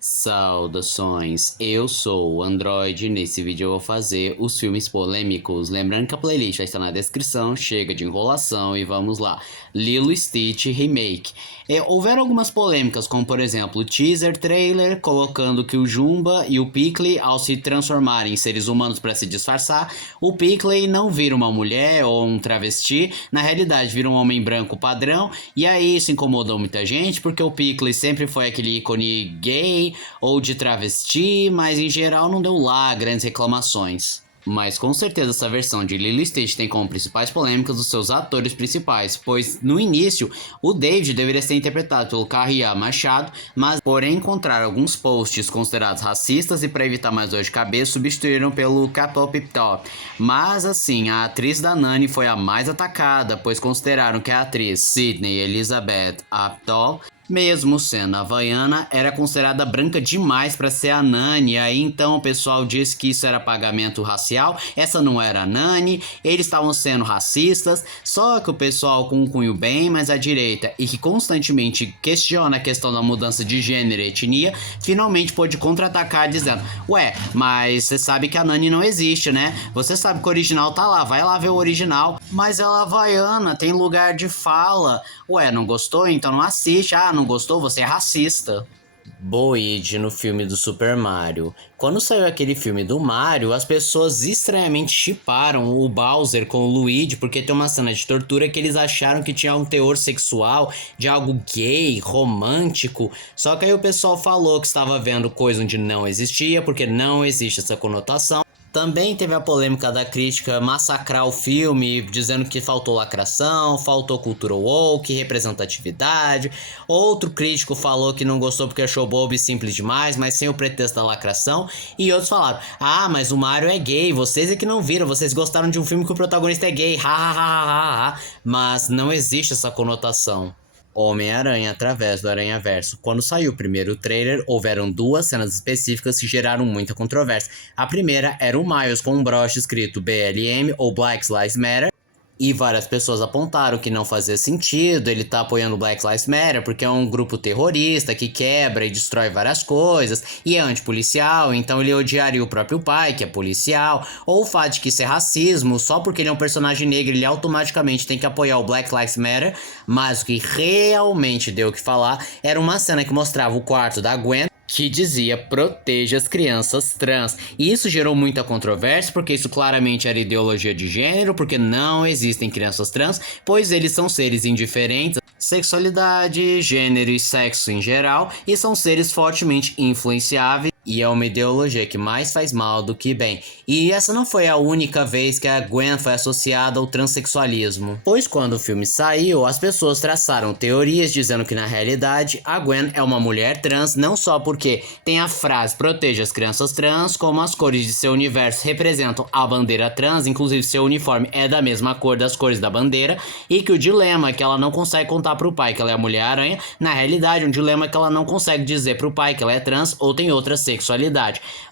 Saudações, eu sou o Android e nesse vídeo eu vou fazer os filmes polêmicos. Lembrando que a playlist vai estar na descrição, chega de enrolação e vamos lá. Lilo Stitch Remake. Houveram algumas polêmicas, como por exemplo o teaser trailer colocando que o Jumba e o Pickle, ao se transformarem em seres humanos para se disfarçar, o Pickle não vira uma mulher ou um travesti, na realidade vira um homem branco padrão, e aí isso incomodou muita gente porque o Pickle sempre foi aquele ícone gay ou de travesti, mas em geral não deu lá grandes reclamações. Mas com certeza essa versão de Lilo e Stitch tem como principais polêmicas os seus atores principais, pois no início o David deveria ser interpretado pelo Carriá Machado, mas porém encontraram alguns posts considerados racistas e para evitar mais dor de cabeça substituíram pelo K-pop Top. Mas assim, a atriz da Nani foi a mais atacada, pois consideraram que a atriz Sydney Elizabeth Apatow, mesmo sendo havaiana, era considerada branca demais para ser a Nani. Aí então o pessoal disse que isso era pagamento racial, essa não era a Nani, eles estavam sendo racistas. Só que o pessoal com um cunho bem mais à direita e que constantemente questiona a questão da mudança de gênero e etnia, finalmente pôde contra-atacar dizendo: ué, mas você sabe que a Nani não existe, né? Você sabe que o original tá lá, vai lá ver o original. Mas ela é havaiana, tem lugar de fala. Ué, não gostou? Então não assiste. Ah, não gostou? Você é racista. Boyd no filme do Super Mario. Quando saiu aquele filme do Mario, as pessoas estranhamente shipparam o Bowser com o Luigi, porque tem uma cena de tortura que eles acharam que tinha um teor sexual, de algo gay, romântico. Só que aí o pessoal falou que estava vendo coisa onde não existia, porque não existe essa conotação. Também teve a polêmica da crítica massacrar o filme, dizendo que faltou lacração, faltou cultura woke, representatividade. Outro crítico falou que não gostou porque achou bobo e simples demais, mas sem o pretexto da lacração. E outros falaram: ah, mas o Mario é gay, vocês é que não viram, vocês gostaram de um filme que o protagonista é gay, ha ha ha ha ha. Mas não existe essa conotação. Homem-Aranha através do Aranhaverso. Quando saiu o primeiro trailer, houveram duas cenas específicas que geraram muita controvérsia. A primeira era o Miles com um broche escrito BLM ou Black Lives Matter. E várias pessoas apontaram que não fazia sentido ele tá apoiando o Black Lives Matter porque é um grupo terrorista que quebra e destrói várias coisas e é antipolicial, então ele odiaria o próprio pai, que é policial, ou o fato de que isso é racismo, só porque ele é um personagem negro ele automaticamente tem que apoiar o Black Lives Matter. Mas o que realmente deu o que falar era uma cena que mostrava o quarto da Gwen, que dizia proteja as crianças trans. E isso gerou muita controvérsia, porque isso claramente era ideologia de gênero, porque não existem crianças trans, pois eles são seres indiferentes, sexualidade, gênero e sexo em geral, e são seres fortemente influenciáveis. E é uma ideologia que mais faz mal do que bem. E essa não foi a única vez que a Gwen foi associada ao transexualismo. Pois quando o filme saiu, as pessoas traçaram teorias dizendo que na realidade a Gwen é uma mulher trans, não só porque tem a frase proteja as crianças trans, como as cores de seu universo representam a bandeira trans, inclusive seu uniforme é da mesma cor das cores da bandeira, e que o dilema é que ela não consegue contar pro pai que ela é a Mulher-Aranha, na realidade um dilema é que ela não consegue dizer pro pai que ela é trans ou tem outra sexualidade.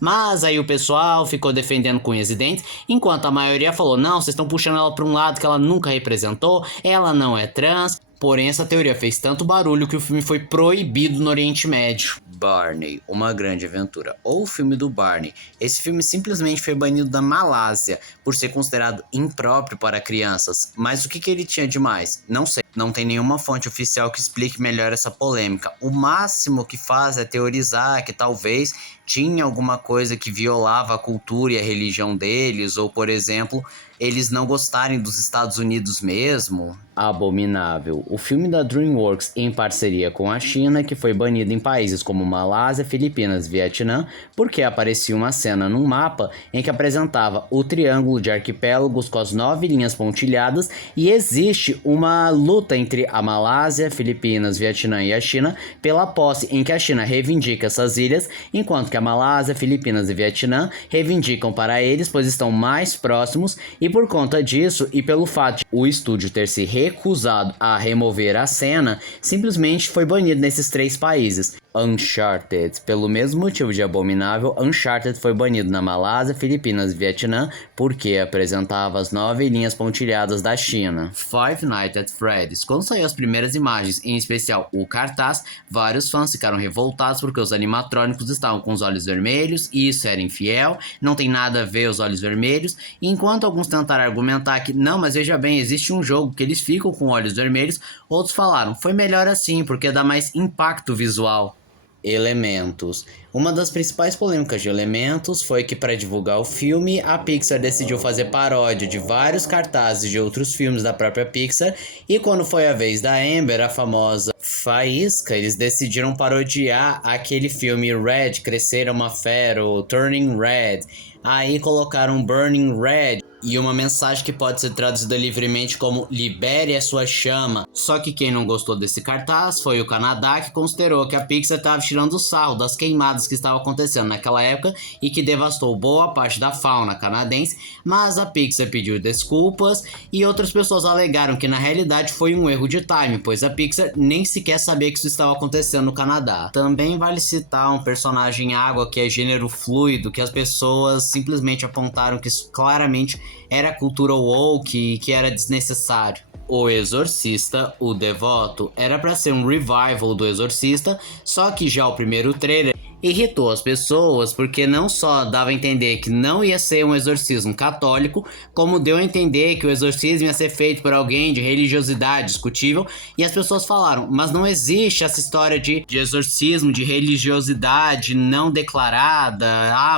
Mas aí o pessoal ficou defendendo com unhas e dentes, enquanto a maioria falou: não, vocês estão puxando ela para um lado que ela nunca representou, ela não é trans. Porém, essa teoria fez tanto barulho que o filme foi proibido no Oriente Médio. Barney, Uma Grande Aventura, ou o filme do Barney. Esse filme simplesmente foi banido da Malásia por ser considerado impróprio para crianças. Mas o que ele tinha de mais? Não sei. Não tem nenhuma fonte oficial que explique melhor essa polêmica. O máximo que faz é teorizar que talvez tinha alguma coisa que violava a cultura e a religião deles, ou, por exemplo, eles não gostarem dos Estados Unidos mesmo. Abominável. O filme da DreamWorks em parceria com a China, que foi banido em países como Malásia, Filipinas e Vietnã, porque aparecia uma cena num mapa em que apresentava o triângulo de arquipélagos com as 9 linhas pontilhadas e existe uma luta entre a Malásia, Filipinas, Vietnã e a China pela posse, em que a China reivindica essas ilhas, enquanto que a Malásia, Filipinas e Vietnã reivindicam para eles, pois estão mais próximos, e por conta disso e pelo fato de o estúdio ter se recusado a remover a cena, simplesmente foi banido nesses 3 países. Uncharted. Pelo mesmo motivo de abominável, Uncharted foi banido na Malásia, Filipinas e Vietnã porque apresentava as 9 linhas pontilhadas da China. Five Nights at Freddy's. Quando saiu as primeiras imagens, em especial o cartaz, vários fãs ficaram revoltados porque os animatrônicos estavam com os olhos vermelhos e isso era infiel, não tem nada a ver os olhos vermelhos, enquanto alguns tentaram argumentar que não, mas veja bem, existe um jogo que eles ficam com olhos vermelhos, outros falaram, foi melhor assim porque dá mais impacto visual. Elementos. Uma das principais polêmicas de Elementos foi que, para divulgar o filme, a Pixar decidiu fazer paródia de vários cartazes de outros filmes da própria Pixar, e quando foi a vez da Amber, a famosa Faísca, eles decidiram parodiar aquele filme Red, Crescer é uma Fera, ou Turning Red. Aí colocaram Burning Red e uma mensagem que pode ser traduzida livremente como libere a sua chama. Só que quem não gostou desse cartaz foi o Canadá, que considerou que a Pixar estava tirando sarro das queimadas que estavam acontecendo naquela época e que devastou boa parte da fauna canadense, mas a Pixar pediu desculpas e outras pessoas alegaram que na realidade foi um erro de time, pois a Pixar nem sequer sabia que isso estava acontecendo no Canadá. Também vale citar um personagem água que é gênero fluido, que as pessoas simplesmente apontaram que isso claramente era cultura woke e que era desnecessário. O Exorcista, o Devoto, era para ser um revival do Exorcista, só que já o primeiro trailer irritou as pessoas porque não só dava a entender que não ia ser um exorcismo católico, como deu a entender que o exorcismo ia ser feito por alguém de religiosidade discutível, e as pessoas falaram, mas não existe essa história de exorcismo, de religiosidade não declarada,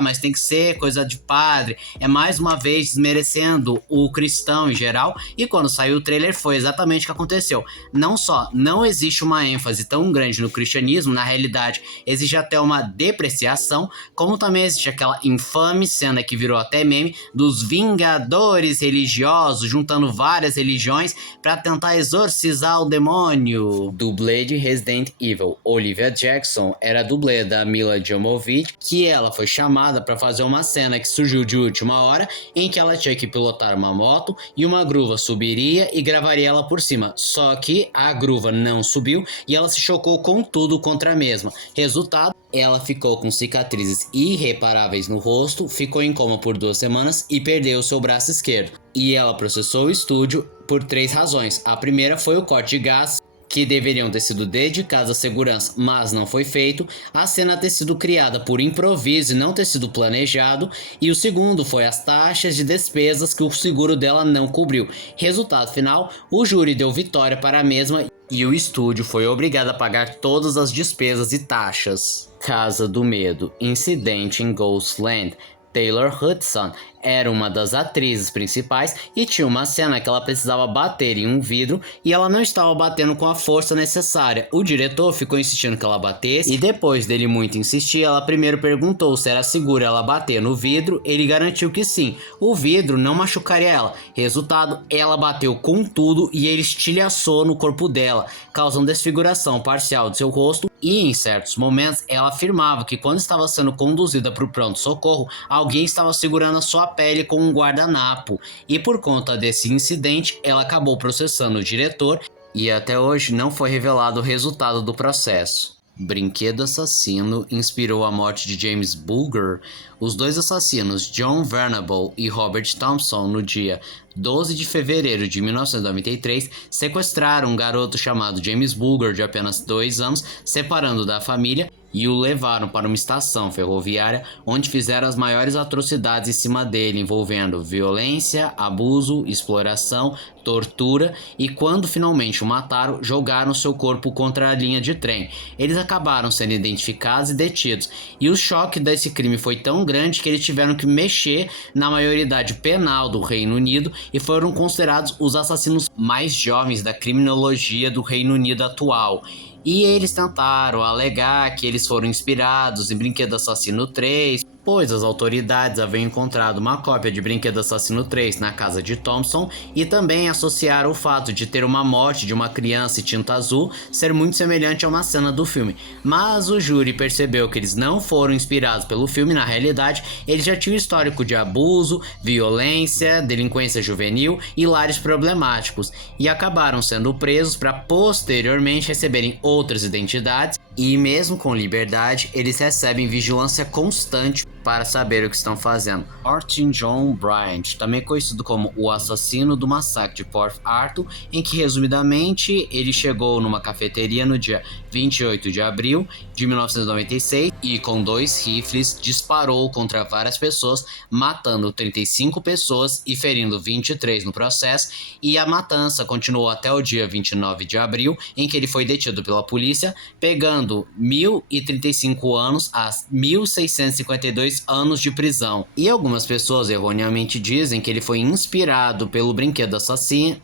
mas tem que ser coisa de padre, é mais uma vez desmerecendo o cristão em geral, e quando saiu o trailer foi exatamente o que aconteceu. Não só não existe uma ênfase tão grande no cristianismo, na realidade existe até uma depreciação, como também existe aquela infame cena que virou até meme dos vingadores religiosos juntando várias religiões para tentar exorcizar o demônio. Dublê de Resident Evil, Olivia Jackson era dublê da Mila Jovovich, que ela foi chamada para fazer uma cena que surgiu de última hora, em que ela tinha que pilotar uma moto e uma gruva subiria e gravaria ela por cima, só que a gruva não subiu e ela se chocou com tudo contra a mesma. Resultado, ela ficou com cicatrizes irreparáveis no rosto, ficou em coma por 2 semanas e perdeu seu braço esquerdo. E ela processou o estúdio por 3 razões. A primeira foi o corte de gás, que deveriam ter sido dedicados à segurança, mas não foi feito, a cena ter sido criada por improviso e não ter sido planejado, e o segundo foi as taxas de despesas que o seguro dela não cobriu. Resultado final, o júri deu vitória para a mesma e o estúdio foi obrigado a pagar todas as despesas e taxas. Casa do Medo, incidente em Ghostland. Taylor Hudson era uma das atrizes principais e tinha uma cena que ela precisava bater em um vidro e ela não estava batendo com a força necessária. O diretor ficou insistindo que ela batesse e depois dele muito insistir, ela primeiro perguntou se era seguro ela bater no vidro, ele garantiu que sim, o vidro não machucaria ela. Resultado, ela bateu com tudo e ele estilhaçou no corpo dela, causando desfiguração parcial de seu rosto e em certos momentos ela afirmava que quando estava sendo conduzida para o pronto-socorro, alguém estava segurando a sua pele com um guardanapo, e por conta desse incidente ela acabou processando o diretor e até hoje não foi revelado o resultado do processo. Brinquedo Assassino inspirou a morte de James Bulger. Os dois assassinos, John Venable e Robert Thompson, no dia 12 de fevereiro de 1993, sequestraram um garoto chamado James Bulger, de apenas 2 anos, separando da família e o levaram para uma estação ferroviária onde fizeram as maiores atrocidades em cima dele, envolvendo violência, abuso, exploração, tortura e quando finalmente o mataram, jogaram seu corpo contra a linha de trem. Eles acabaram sendo identificados e detidos, e o choque desse crime foi tão grande que eles tiveram que mexer na maioridade penal do Reino Unido e foram considerados os assassinos mais jovens da criminologia do Reino Unido atual. E eles tentaram alegar que eles foram inspirados em Brinquedo Assassino 3, pois as autoridades haviam encontrado uma cópia de Brinquedo Assassino 3 na casa de Thompson e também associaram o fato de ter uma morte de uma criança em tinta azul ser muito semelhante a uma cena do filme. Mas o júri percebeu que eles não foram inspirados pelo filme, na realidade eles já tinham histórico de abuso, violência, delinquência juvenil e lares problemáticos, e acabaram sendo presos para posteriormente receberem outras identidades E mesmo com liberdade, eles recebem vigilância constante para saber o que estão fazendo. Martin John Bryant, também conhecido como o assassino do massacre de Port Arthur, em que, resumidamente, ele chegou numa cafeteria no dia 28 de abril de 1996 e, com 2 rifles, disparou contra várias pessoas, matando 35 pessoas e ferindo 23 no processo, e a matança continuou até o dia 29 de abril, em que ele foi detido pela polícia, pegando 1.035 anos a 1.652 anos de prisão. E algumas pessoas erroneamente dizem que ele foi inspirado pelo brinquedo assassino.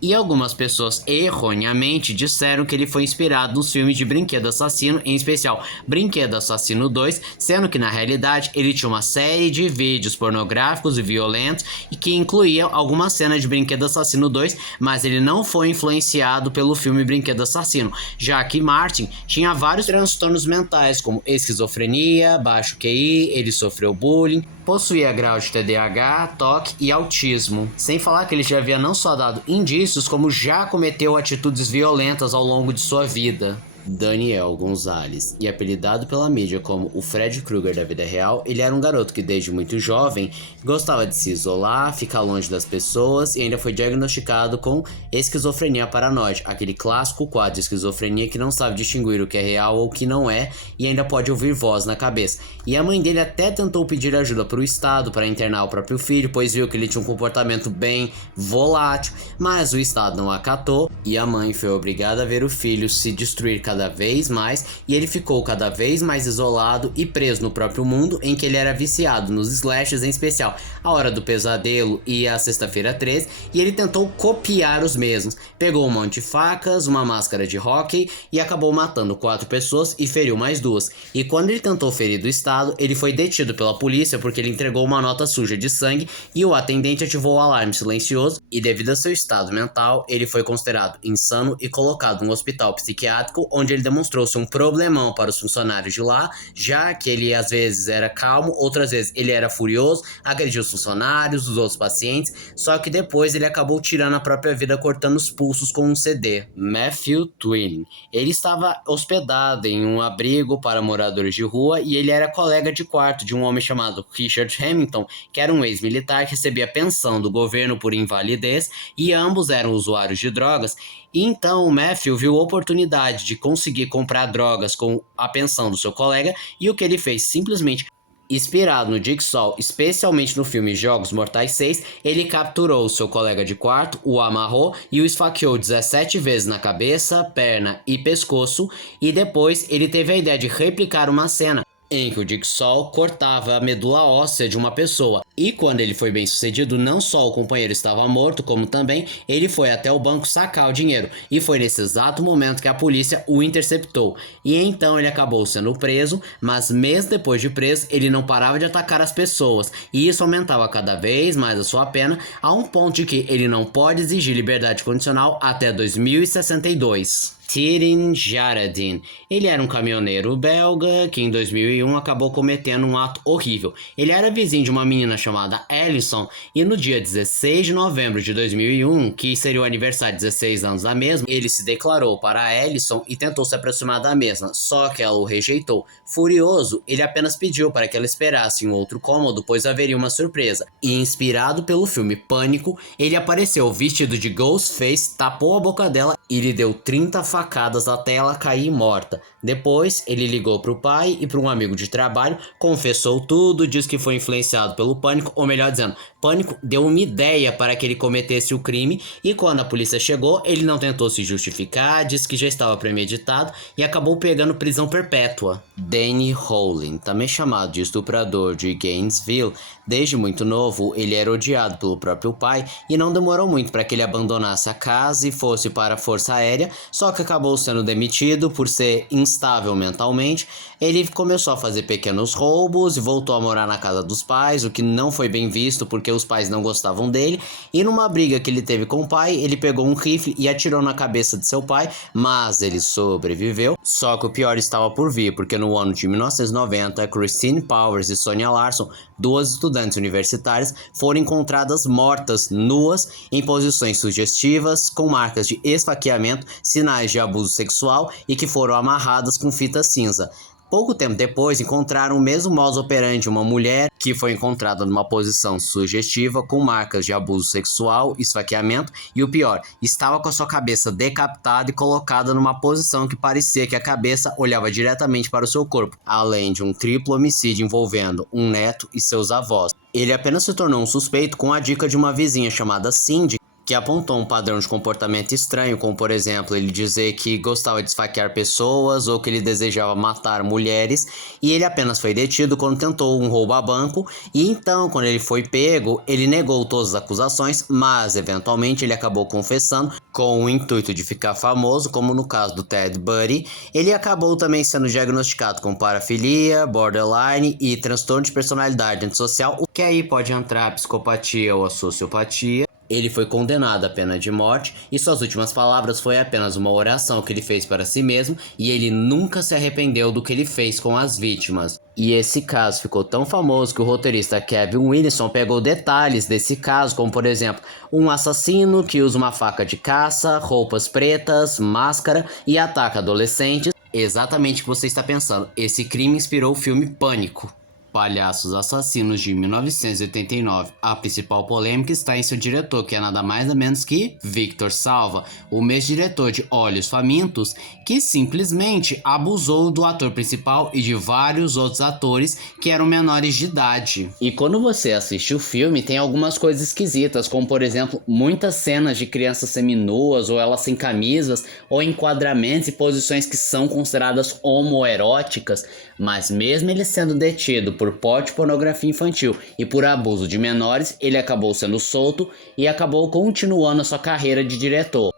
E algumas pessoas erroneamente disseram que ele foi inspirado nos filmes de Brinquedo Assassino, em especial Brinquedo Assassino 2, sendo que na realidade ele tinha uma série de vídeos pornográficos e violentos e que incluía alguma cena de Brinquedo Assassino 2, mas ele não foi influenciado pelo filme Brinquedo Assassino, já que Martin tinha vários transtornos mentais, como esquizofrenia, baixo QI, ele sofreu bullying, possuía grau de TDAH, TOC e autismo. Sem falar que ele já havia não só dado indícios, como já cometeu atitudes violentas ao longo de sua vida. Daniel Gonzalez, e apelidado pela mídia como o Fred Krueger da vida real, ele era um garoto que desde muito jovem gostava de se isolar, ficar longe das pessoas e ainda foi diagnosticado com esquizofrenia paranoide, aquele clássico quadro de esquizofrenia que não sabe distinguir o que é real ou o que não é e ainda pode ouvir voz na cabeça. E a mãe dele até tentou pedir ajuda para o Estado para internar o próprio filho, pois viu que ele tinha um comportamento bem volátil, mas o Estado não acatou e a mãe foi obrigada a ver o filho se destruir cada vez mais e ele ficou cada vez mais isolado e preso no próprio mundo em que ele era viciado nos slashes, em especial A Hora do Pesadelo e a Sexta-feira 13, e ele tentou copiar os mesmos. Pegou um monte de facas, uma máscara de hóquei e acabou matando 4 pessoas e feriu mais 2. E quando ele tentou ferir do Estado, ele foi detido pela polícia porque ele entregou uma nota suja de sangue e o atendente ativou o alarme silencioso e, devido a seu estado mental, ele foi considerado insano e colocado num hospital psiquiátrico, onde ele demonstrou-se um problemão para os funcionários de lá, já que ele às vezes era calmo, outras vezes ele era furioso, agrediu os funcionários, os outros pacientes, só que depois ele acabou tirando a própria vida cortando os pulsos com um CD. Matthew Twin. Ele estava hospedado em um abrigo para moradores de rua e ele era colega de quarto de um homem chamado Richard Hamilton, que era um ex-militar que recebia pensão do governo por invalidez, e ambos eram usuários de drogas. E então o Matthew viu a oportunidade de conseguir comprar drogas com a pensão do seu colega, e o que ele fez? Simplesmente, inspirado no Jigsaw, especialmente no filme Jogos Mortais 6, ele capturou o seu colega de quarto, o amarrou e o esfaqueou 17 vezes na cabeça, perna e pescoço, e depois ele teve a ideia de replicar uma cena em que o Jigsaw cortava a medula óssea de uma pessoa. E quando ele foi bem sucedido, não só o companheiro estava morto, como também ele foi até o banco sacar o dinheiro. E foi nesse exato momento que a polícia o interceptou. E então ele acabou sendo preso, mas mesmo depois de preso, ele não parava de atacar as pessoas. E isso aumentava cada vez mais a sua pena, a um ponto de que ele não pode exigir liberdade condicional até 2062. Tirin Jaradin. Ele era um caminhoneiro belga que em 2001 acabou cometendo um ato horrível. Ele era vizinho de uma menina chamada Alison e no dia 16 de novembro de 2001, que seria o aniversário de 16 anos da mesma, ele se declarou para a Alison e tentou se aproximar da mesma, só que ela o rejeitou. Furioso, ele apenas pediu para que ela esperasse em outro cômodo, pois haveria uma surpresa. E inspirado pelo filme Pânico, ele apareceu vestido de Ghostface, tapou a boca dela e lhe deu 30 facadas até ela cair morta. Depois, ele ligou para o pai e para um amigo de trabalho, confessou tudo, disse que foi influenciado pelo Pânico, ou melhor dizendo, Pânico deu uma ideia para que ele cometesse o crime, e quando a polícia chegou, ele não tentou se justificar, disse que já estava premeditado e acabou pegando prisão perpétua. Danny Howlin, também chamado de estuprador de Gainesville, desde muito novo ele era odiado pelo próprio pai e não demorou muito para que ele abandonasse a casa e fosse para a Força Aérea, só que acabou sendo demitido por ser instável mentalmente. Ele começou a fazer pequenos roubos e voltou a morar na casa dos pais, o que não foi bem visto porque os pais não gostavam dele, e numa briga que ele teve com o pai, ele pegou um rifle e atirou na cabeça de seu pai, mas ele sobreviveu. Só que o pior estava por vir, porque no ano de 1990, Christine Powers e Sonia Larson, 2 estudantes universitárias, foram encontradas mortas, nuas, em posições sugestivas, com marcas de esfaqueamento esfaqueamento, sinais de abuso sexual e que foram amarradas com fita cinza. Pouco tempo depois, encontraram o mesmo modus operandi de uma mulher que foi encontrada numa posição sugestiva com marcas de abuso sexual, esfaqueamento e o pior, estava com a sua cabeça decapitada e colocada numa posição que parecia que a cabeça olhava diretamente para o seu corpo, além de um triplo homicídio envolvendo um neto e seus avós. Ele apenas se tornou um suspeito com a dica de uma vizinha chamada Cindy, que apontou um padrão de comportamento estranho, como por exemplo, ele dizer que gostava de esfaquear pessoas ou que ele desejava matar mulheres, e ele apenas foi detido quando tentou um roubo a banco, e então, quando ele foi pego, ele negou todas as acusações, mas eventualmente ele acabou confessando com o intuito de ficar famoso, como no caso do Ted Bundy. Ele acabou também sendo diagnosticado com parafilia, borderline e transtorno de personalidade antissocial, o que aí pode entrar a psicopatia ou a sociopatia. Ele foi condenado à pena de morte e suas últimas palavras foi apenas uma oração que ele fez para si mesmo e ele nunca se arrependeu do que ele fez com as vítimas. E esse caso ficou tão famoso que o roteirista Kevin Williamson pegou detalhes desse caso, como por exemplo, um assassino que usa uma faca de caça, roupas pretas, máscara e ataca adolescentes. Exatamente o que você está pensando, esse crime inspirou o filme Pânico. Palhaços Assassinos de 1989. A principal polêmica está em seu diretor, que é nada mais nada menos que Victor Salva, o mesmo diretor de Olhos Famintos, que simplesmente abusou do ator principal e de vários outros atores que eram menores de idade. E quando você assiste o filme, tem algumas coisas esquisitas, como por exemplo, muitas cenas de crianças seminuas, ou elas sem camisas, ou enquadramentos e posições que são consideradas homoeróticas, mas mesmo ele sendo detido por porte de pornografia infantil e por abuso de menores, ele acabou sendo solto e acabou continuando a sua carreira de diretor.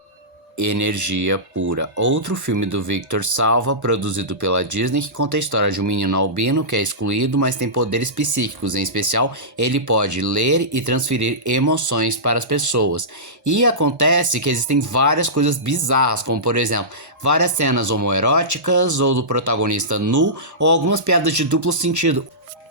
Energia Pura, outro filme do Victor Salva, produzido pela Disney, que conta a história de um menino albino que é excluído, mas tem poderes psíquicos. Em especial, ele pode ler e transferir emoções para as pessoas. E acontece que existem várias coisas bizarras, como por exemplo, várias cenas homoeróticas ou do protagonista nu, ou algumas piadas de duplo sentido.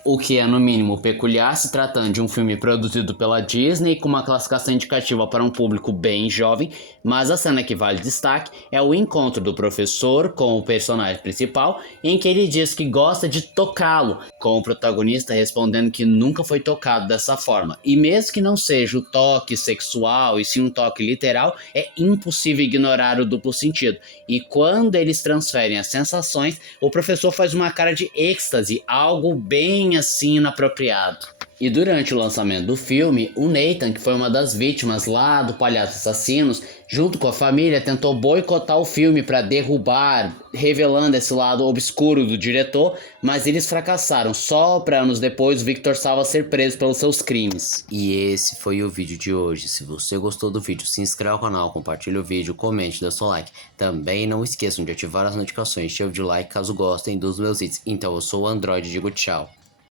O que é no mínimo peculiar se tratando de um filme produzido pela Disney com uma classificação indicativa para um público bem jovem, mas a cena que vale destaque é o encontro do professor com o personagem principal, em que ele diz que gosta de tocá-lo, com o protagonista respondendo que nunca foi tocado dessa forma. E mesmo que não seja o toque sexual e sim um toque literal, é impossível ignorar o duplo sentido. E quando eles transferem as sensações, o professor faz uma cara de êxtase, algo bem assim inapropriado. E durante o lançamento do filme, o Nathan, que foi uma das vítimas lá do Palhaços Assassinos, junto com a família, tentou boicotar o filme para derrubar, revelando esse lado obscuro do diretor, mas eles fracassaram, só para anos depois o Victor Salva ser preso pelos seus crimes. E esse foi o vídeo de hoje. Se você gostou do vídeo, se inscreva no canal, compartilhe o vídeo, comente, dê seu like. Também não esqueçam de ativar as notificações, chave de like caso gostem dos meus vídeos. Então eu sou o Android e digo tchau.